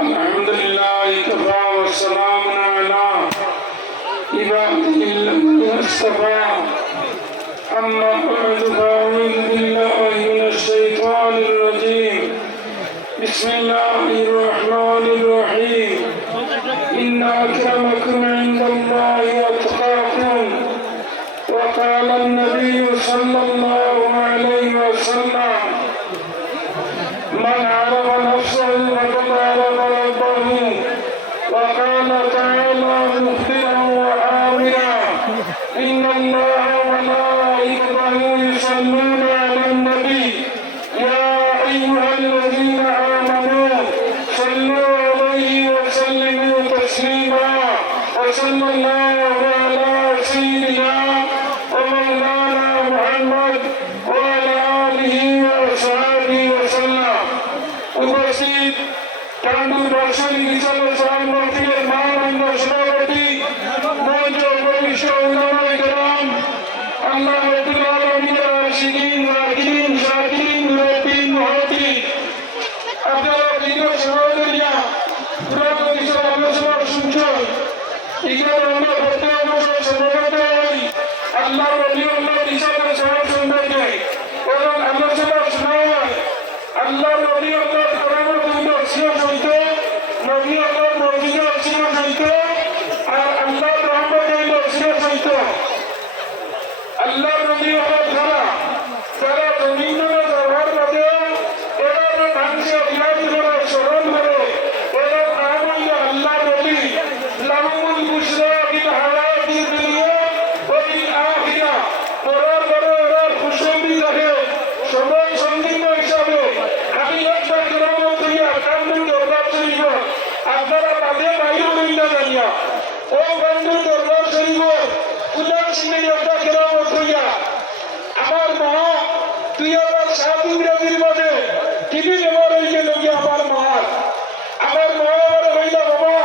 الحمد لله كفى والسلام على عباده الذين اصطفى أما بعد فأعوذ بالله من الشيطان الرجيم بسم الله الرحمن الرحيم إن أكرمكم عند الله أتقاكم وقال النبي صلى الله عليه وسلم من عرف نفسه فقد عرف ربه وقال تعالى مخبرا وآمنا إن الله وملائكته يصلون على النبي يا أيها الذين آمنوا صلوا عليه وسلموا تسليما وصلى الله على سيدنا ومولانا محمد وعلى آله وصحبه وسلم উপস্থিত টাঙ্গুর দর্শনী হিসাবে সামনের মহামান্য সভাপতি মঞ্চ উপবিষ্ট উলামায়ে কেরাম আল্লাহ রাব্বুল আলামিনের আশিকিন রাকিবিন শাকিরিন মুরাব্বিন মুহাদ্দিস আপনারা প্রিয় সহোদরিয়া পুরানো বিষয় আলোচনা শুনছেন এখানে আমরা প্রত্যেক বছর সমবেত হই আল্লাহ রাব্বুল হিসাবে সভা সম্পর্কে এবং আলোচনা শোনা হয় আল্লাহ নবী আল্লাহ করামতুল্লাহ ছিল সইতে নবী আল্লাহ মসজিদে ছিল সইতে আর আল্লাহ রহমতুল্লাহ ছিল সইতে আল্লাহ নবী আল্লাহ ছাড়া তারা জমিনের ব্যবহার করে এভাবে মানুষের ইলাজ করে স্মরণ করে এর নাম হইল আল্লাহ নবী লাহুল বুশরা বিল হায়াতিদ দুনিয়া ওয়া বিল আখিরা পরার পরে ওরা খুশবি রাখে সময় সঙ্গীত হিসাবে আমি একবার কেরামত হইয়া কান্দুর দরবার শরীফ আপনারা তাদের বাইরে হইলা জানিয়া ও কান্দুর দরবার শরীফ উল্লাস সিংহের একটা কেরামত হইয়া আমার মা 2007 ইংরেজির মাঝে টিভি ব্যবহার হয়ে গেল গিয়ে আমার মার আমার মা আমার হইলা বাবা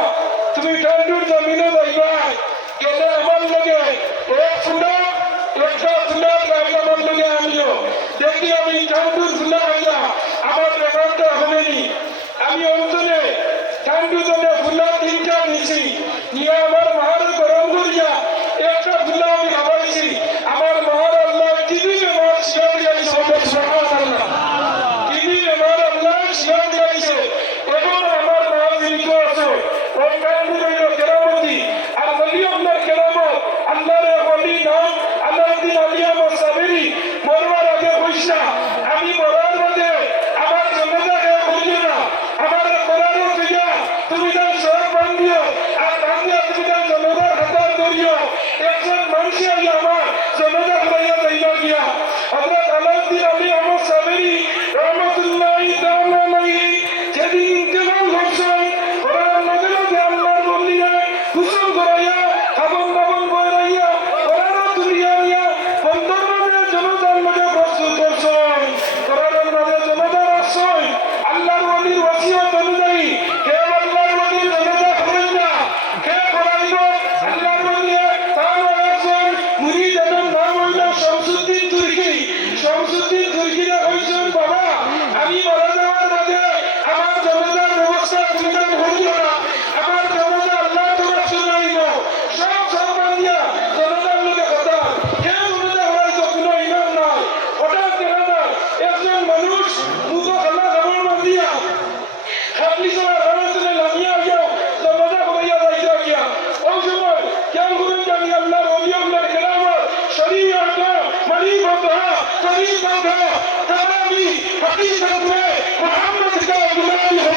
তুমি কান্দুর জমিনে যাইবা গেলে আমার লগে এক ফুটা একটা ফুলার গাড়ি আমার লগে আনিও দেখি আমি কান্দুর ফুলা হইয়া আমার ব্যাপারটা হবেনি আমি অন্তরে কান্দু জলে ফুলা তিনটা নিয়েছি নিয়ে আমার মার গরম করিয়া একটা ফুলা আমি খাওয়াইছি আমার মার আল্লাহ টিভি ব্যবহার শিয়ার গাইছে টিভি ব্যবহার আল্লাহ শিয়ার গাইছে এবং আমার মা জীবিত আছে ওই কান্দু রইল কেরামতি আর বলি আপনার কেরামত আল্লাহর বলি নাম আল্লাহদ্দিন আলিয়া সাবেরি মরবার আগে হইসা আমি মরার মধ্যে আমার জন্মটাকে করিও না আমার করারও তুইয়া তুমি তার সব বান্ধিও আর বান্ধিয়া তুমি তার জন্মটার হাতার করিও একজন মানুষ আগে আমার জন্মটা করাইয়া যাইবা গিয়া হযরত আলাউদ্দিন আলী আহমদ সাবেরি রহমতুল্লাহি তাআলা আলাইহি যেদিন ইন্তেকাল করছেন কোরআন নাযিলে আল্লাহর বন্দিরা গোসল করাইয়া খাবন দাবন বইরাইয়া কোরআন দুনিয়া নিয়া বন্দরের জনতার মধ্যে প্রস্তুত করছেন কোরআনের মধ্যে জনতার আসছেন আল্লাহর ওলির ওসিয়ত অনুযায়ী কে আল্লাহর ওলির জনতা করেন না কে করাইব আল্লাহর ওলি তার একজন মুরিদ এবং নাম হইল শামসুদ্দিন তুর্কি শামসুদ্দিন তুর্কিরা কইছেন বাবা আমি মারা যাওয়ার মাঝে আমার জনতার ব্যবস্থা তুমি করিও না আমার জনতা আল্লাহ তোরা শুনাইব সব সম্মানিয়া জনতার লোকে কথা কেউ জনতা হয়তো কোনো ইমান নাই হঠাৎ দেখা যায় একজন মানুষ মুখ খালা খাবার বান্ধিয়া খাবলি চলা ঘরের জন্য লামিয়া গিয়াও জনতা করাইয়া যাইতে গিয়া ওই সময় কেউ করেন জানি আল্লাহর ওলি আল্লাহর কেরামত শরীয়ত মারিফত শরীয়ত তারাবি হাকিকত মে মুহাম্মদ কা গুলামি হো